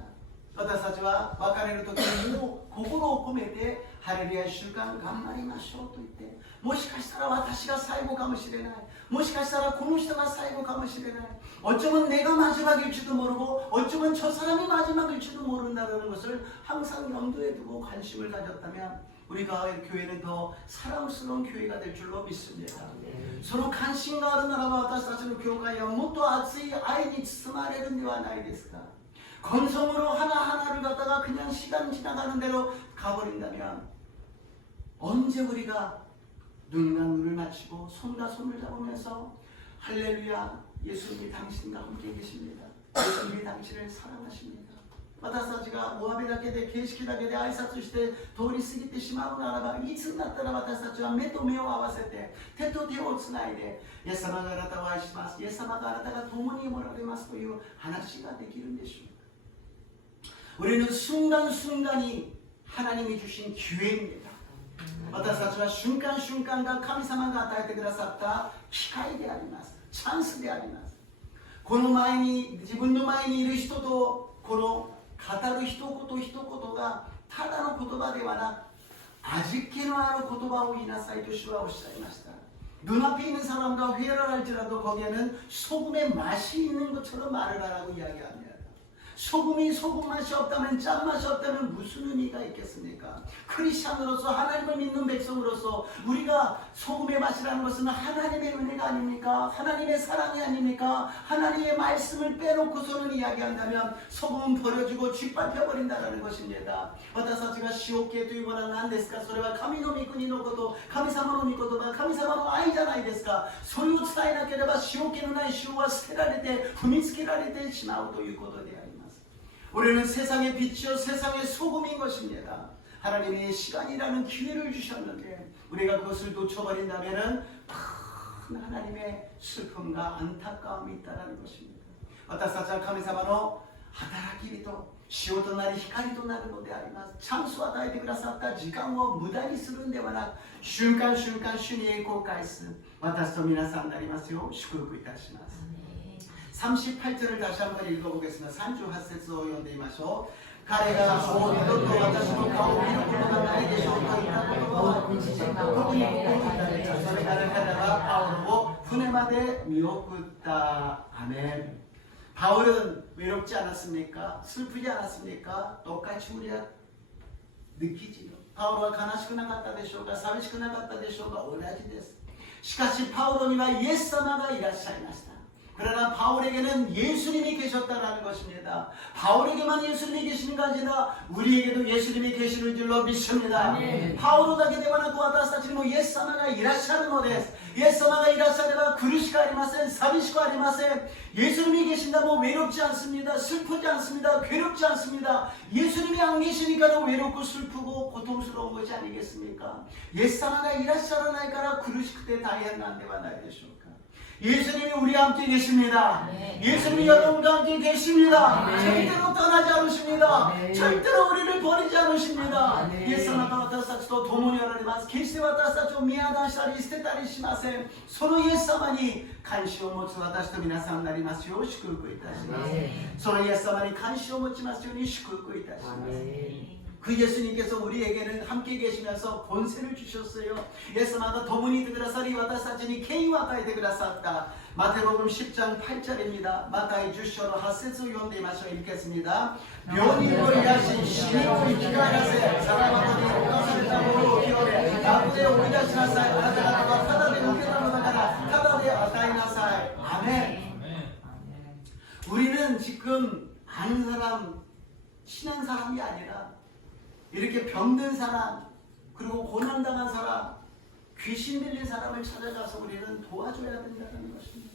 私たちは別れる時にもう心を込めてハレルヤ1週間頑張りましょうと言って、もしかしたら私が最後かもしれない、もしかしたらこの人が最後かもしれない、 어쩌면 내가 마지막일지도 모르고 어쩌면 저 사람이 마지막일지도 모른다는 것을 항상 염두에 두고 관심을 가졌다면 우리가 교회는 더 사랑스러운 교회가 될 줄로 믿습니다. その関心があるならば私たちの教会はもっと熱い愛に包まれるんではないですか。 건성으로 하나하나를 갖다가 그냥 시간 지나가는 대로 가버린다면 언제 우리가 눈과 눈을 맞추고 손과 손을 잡으면서 할렐루야 예수님이 당신과 함께 계십니다. 예수님이 당신을 사랑하십니다. 私たちがお詫びだけで形式だけで挨拶して通り過ぎてしまうならば、いつになったら私たちは目と目を合わせて手と手をつないでイエス様があなたを愛します、イエス様があなたが共におられますという話ができるんでしょうか。 우리는 순간순간이 하나님이 주신 기회입니다. 私たちは瞬間瞬間が神様が与えてくださった機会であります。チャンスであります。この前に自分の前にいる人とこの語る一言一言がただの言葉ではなく아직気のある言葉を言いなさいと主はおっしゃいました。 눈앞에 있는 사람과 회를 할지라도 거기에는 소금의 맛이 있는 것처럼 말을 하라고 이야기합니다. 소금이 소금 맛이 없다면 짠맛이 없다면 무슨 의미가 있겠습니까? 크리스찬으로서 하나님을 믿는 백성으로서 우리가 소금의 맛이라는 것은 하나님의 은혜가 아닙니까? 하나님의 사랑이 아닙니까? 하나님의 말씀을 빼놓고서는 이야기한다면 소금은 버려지고 짓밟혀버린다는 것입니다. 私たちが塩系というものは何ですか？それは神の御国のこと、神様の御言葉、神様の愛じゃないですか。それを伝えなければ塩気のない塩は捨てられて踏みつけられてしまうということであります。 우리는 세상의 빛이요 세상의 소금인 것입니다. 하나님이 시간이라는 기회를 주셨는데 우리가 그것을 놓쳐버린다면 큰 하나님의 슬픔과 안타까움이 있다는 것입니다. 私たちは神様の働き人、塩となり光となるのであります。チャンスを与えてくださった時間を無駄にするんではなく、瞬間瞬間主に栄光を返す私と皆さんになりますよう祝福いたします。 38절을 다시 한번 읽어보겠습니다. 38節を読んでみましょう。彼がもう二度と私の顔を見ることがないでしょうと言った言葉を特に心に残りそれから彼らはパウロを船まで見送った。 아멘. 바울은 외롭지 않았습니까? 슬프지 않았습니까? 똑같이 우리가 느끼지요. 바울은 悲しくなかったでしょうか、寂しくなかったでしょうか、同じです。しかしパウロにはイエス様がいらっしゃいました。 그러나 바울에게는 예수님이 계셨다라는 것입니다. 바울에게만 예수님이 계시는 것이 아니라 우리에게도 예수님이 계시는 줄로 믿습니다. 바울だけではなく私たちにもイエス様がいらっしゃるのです。イエス様がいらっしゃれば苦しくありません、寂しくありません。 예수님이 계신다면 외롭지 않습니다. 슬프지 않습니다. 괴롭지 않습니다. 예수님이 안 계시니까 외롭고 슬프고 고통스러운 것이 아니겠습니까? 예수님가いらっしゃらないから苦しくて大変なんではないでしょうか。 예수님이 우리와 함께 계십니다. 예수님이 여러분과 함께 계십니다. 절대로 떠나지 않으십니다. 절대로 우리를 버리지 않으십니다. 예수님과 私たちと共におられます。決して私たちを見放したり捨てたりしません。そのイエス様に関心を持つ私と皆さんになりますよう祝福いたします。そのイエス様に関心を持ちますように祝福いたします。 그 예수님께서 우리에게는 함께 계시면서 권세를 주셨어요. 예수님과 더문이 되그라사리 와다사지니 케이와 가이 되그라사다. 마태복음 10장 8절입니다. 마타이 주셔로 하세스 요한데 마셔 읽겠습니다. 묘님을 일하신 신임을 기가하세 사람아버지 오가사르다고 기어래 나부대 오리다시나사이 아나다가다가 타다데 오케다노다가라 타다데 아타이나사이. 아멘. 우리는 지금 아는 사람, 친한 사람이 아니라 이렇게 병든 사람, 그리고 고난당한 사람, 귀신 들린 사람을 찾아가서 우리는 도와줘야 된다는 것입니다.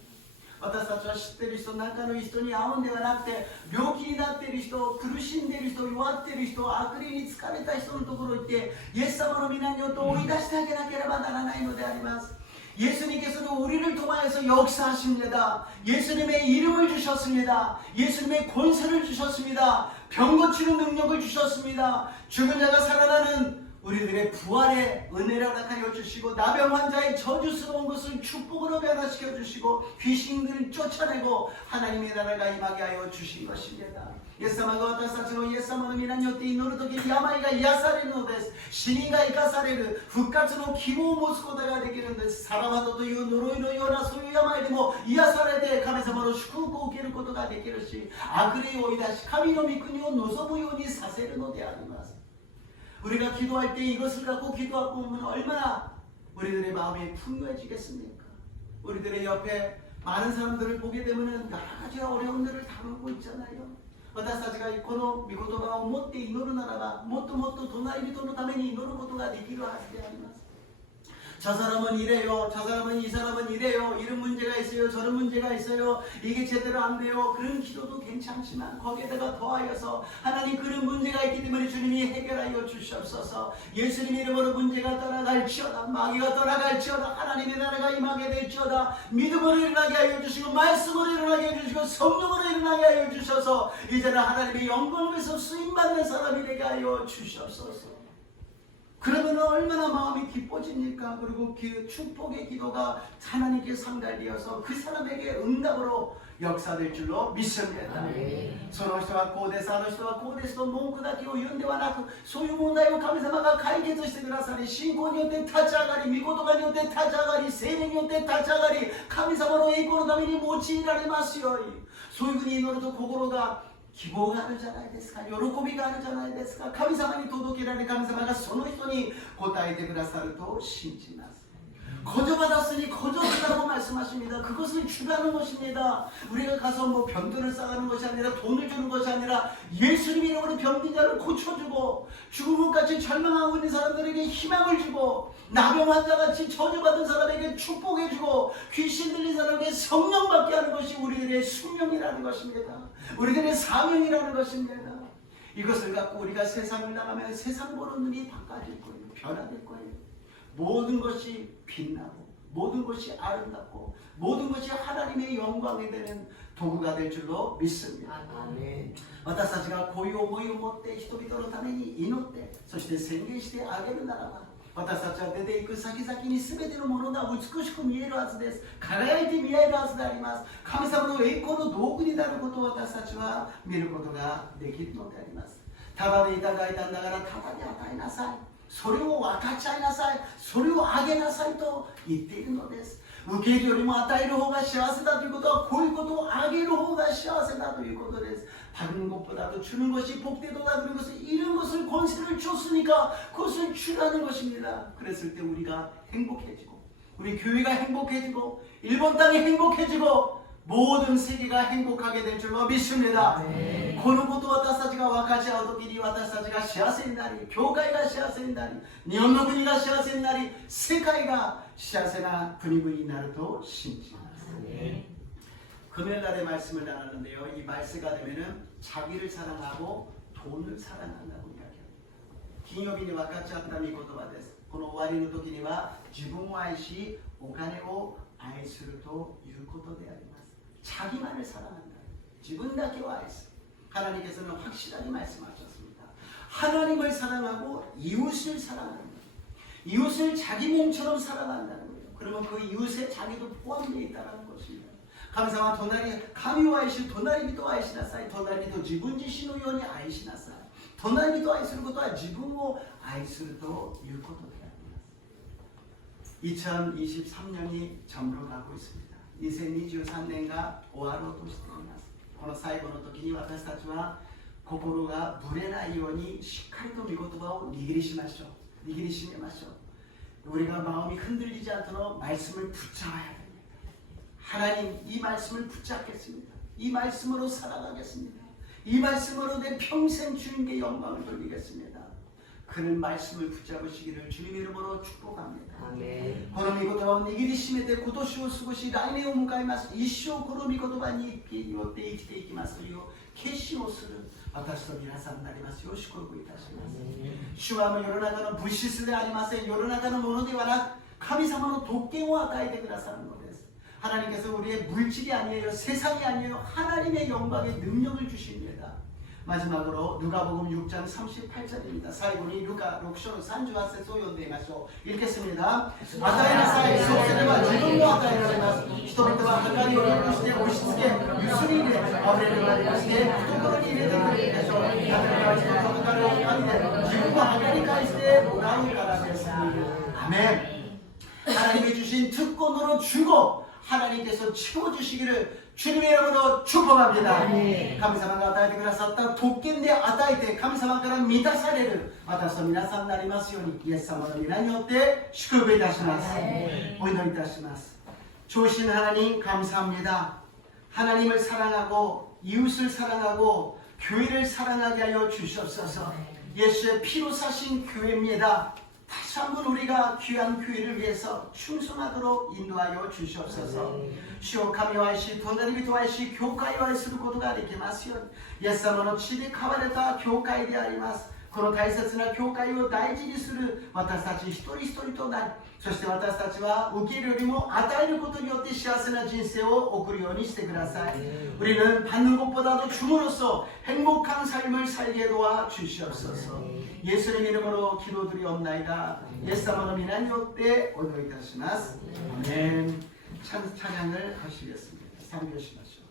私たちは知っている人、中の人に会うんではなくて、病気になっている人、苦しんでいる人、弱っている人、悪霊に疲れた人のところに行って、イエス様の皆によって追い出してあげなければならないのであります。 예수님께서는 우리를 통하여서 역사하십니다. 예수님의 이름을 주셨습니다. 예수님의 권세를 주셨습니다. 병 고치는 능력을 주셨습니다. 죽은 자가 살아나는 우리들의 부활의 은혜를 허락하여 주시고, 나병 환자의 저주스러운 것을 축복으로 변화시켜 주시고, 귀신들을 쫓아내고 하나님의 나라가 임하게 하여 주신 것입니다. イエス様が私たちのイエス様の皆によって祈るときに病が癒されるのです。死人が生かされる、復活の希望を持つことができるんです。サラマトという呪いのようなそういう病でも癒されて神様の祝福を受けることができるし、悪霊を追い出し神の御国を望むようにさせるのであります。 우리가 기도할 때 이것을 갖고 기도하고 보면 얼마나 우리들의 마음이 풍요해지겠습니까? 우리들의 옆에 많은 사람들을 보게 되면 여러 가지 어려운 일을 당하고 있잖아요. 私たちがこの御言葉を持って祈るならば、もっともっと隣人のために祈ることができるはずであります。 저 사람은 이래요, 저 사람은 이 사람은 이래요, 이런 문제가 있어요, 저런 문제가 있어요, 이게 제대로 안 돼요. 그런 기도도 괜찮지만 거기에다가 더하여서 하나님 그런 문제가 있기 때문에 주님이 해결하여 주시옵소서. 예수님 이름으로 문제가 떠나갈지어다, 마귀가 떠나갈지어다, 하나님의 나라가 임하게 될지어다. 믿음으로 일어나게 하여 주시고, 말씀으로 일어나게 하여 주시고, 성령으로 일어나게 하여 주셔서 이제는 하나님의 영광에서 쓰임받는 사람이 되게 하여 주시옵소서. 그러면 얼마나 마음이 기뻐집니까? 그리고 그 축복의 기도가 하나님께 상달되어서 그 사람에게 응답으로 역사될 줄로 믿습니다. その人はこうです、あの人はこうですと文句だけを言うんではなく、そういう問題を神様が解決してくださり、信仰によって立ち上がり、御言葉によって立ち上がり、聖霊によって立ち上がり、神様の栄光のために用いられますように。そういうふうに祈ると心が 希望があるじゃないですか。喜びがあるじゃないですか。神様に届けられ、神様がその人に答えてくださると信じます。 거저받았으니 거저주라고 말씀하십니다. 그것을 주라는 것입니다. 우리가 가서 뭐 병들을 싸가는 것이 아니라 돈을 주는 것이 아니라 예수님 이름으로 병든 자를 고쳐주고, 죽음까지 절망하고 있는 사람들에게 희망을 주고, 나병 환자같이 저주받은 사람에게 축복해주고, 귀신 들린 사람에게 성령 받게 하는 것이 우리들의 숙명이라는 것입니다. 우리들의 사명이라는 것입니다. 이것을 갖고 우리가 세상을 나가면 세상 보는 눈이 바꿔질 거예요. 변화될 거예요. 모든 것이 빛나고, 모든 것이 아름답고, 모든 것이 하나님의 영광이 되는 도구가 될 줄로 믿습니다. 아멘. 私たちがこういう思いを持って人々のために祈って、そして宣言してあげるならば、私たちは出ていく先々に全てのものが美しく見えるはずです。輝いて見えるはずであります。神様の栄光の道具になることを私たちは見ることができるのであります。ただでいただいたんだからただで与えなさい。 それを分かち合いなさい、それをあげなさいと言っているのです。受け入れるよりも与える方が幸せだということは、こういうことをあげる方が幸せだということです。 받는 것보다도 주는 것이 복되도다. 그리고 이런 것을 권세를 줬으니까 그것을 주라는 것입니다. 그랬을 때 우리가 행복해지고, 우리 교회가 행복해지고, 일본 땅이 행복해지고, 모든 세계가 행복하게 될 줄로 믿습니다. このことを私たちが分かち合うときに、私たちが幸せになり、教会が幸せになり、日本の国が幸せになり、世界が幸せな国々になると信じます。 금요일날에 말씀을 나눴는데요. 이 말세가 되면은 자기를 사랑하고 돈을 사랑한다고 이야기합니다. 金曜日に分かち合った御言葉です。この終わりの時には自分を愛し、お金を愛するということであります。 자기만을 사랑한다. 自分だけを愛する. 하나님께서는 확실하게 말씀하셨습니다. 하나님을 사랑하고 이웃을 사랑한다. 이웃을 자기 몸처럼 사랑한다는 거예요. 그러면 그 이웃에 자기도 포함되어 있다는 것입니다. 神様は神を愛し、隣人を愛しなさい。隣人、自分自身のように愛しなさい。隣人を愛することは自分を愛するということであります。 2023년이 접어가고 있습니다. 2023年が終わろうとしています。この最後の時に私たちは心がぶれないようにしっかりと御言葉を握りしめましょう。 우리가 마음이 흔들리지 않도록 말씀을 붙잡아야 됩니다. 하나님, 이 말씀을 붙잡겠습니다. 이 말씀으로 살아가겠습니다. 이 말씀으로 내 평생 주님께 영광을 돌리겠습니다. 그는 말씀을 붙잡으시기를 주님의 이름으로 축복합니다. 아멘. この御言葉を握りしめて今年を過ごし来年を迎えます。一生この御言葉によって生きていきますという決心をする私と皆さんになりますよう祝福いたします。主は世の中の物質でありません。世の中のものではなく神様の特権を与えてくださるのです。 하나님께서 우리의 물질이 아니에요. 세상이 아니에요. 하나님의 영광의 능력을 주십니다. 마지막으로 누가복음 6장 38절입니다. 사이군이 누가 록쇼 산주하세 소요되마쇼 읽겠습니다. 아다이나 사이 소세레와 지금도 아다이나레마스 히토미토와 한가리 오르시데 오시스게 유스리네 아브레르가 리시데 부토코로니 이레데크리데쇼 아브레르가 지금도 한가리 오르시데 지금도 한가리가 있으데 모나우가라베스니 아멘. 하나님이 주신 특권으로 주고 하나님께서 채워주시기를 주님의 이름으로 축복합니다. 감사합니다. 아다이테 그라사타 도끼인데 아다이테 감사합니다. 미다사레를 아다서 미나산 나리마스요니 예사모노 미나니요테 시크베이다시마스 오이노이다시마스. 좋으신 하나님 감사합니다. 하나님을 사랑하고 이웃을 사랑하고 교회를 사랑하게 하여 주시옵소서. 예수의 피로 사신 교회입니다. 다시 한번 우리가 귀한 교회를 위해서 충성하도록 인도하여 주시옵소서. 주여神を愛し隣人を愛し教会を愛することができますようにイエス様の血で買われた教会であります。この大切な教会を大事にする私たち一人一人となり、そして私たちは受けるよりも与えることによって幸せな人生を送るようにしてください。 우리는 받는 것보다도 줌으로써 행복한 삶을 살게 도와 주시옵소서. 예수님 이름으로 기도드리옵나이다. 예수님의 이름으로 요때 오도이타시마스. 아멘. 찬양을 하시겠습니다. 상교시마시오.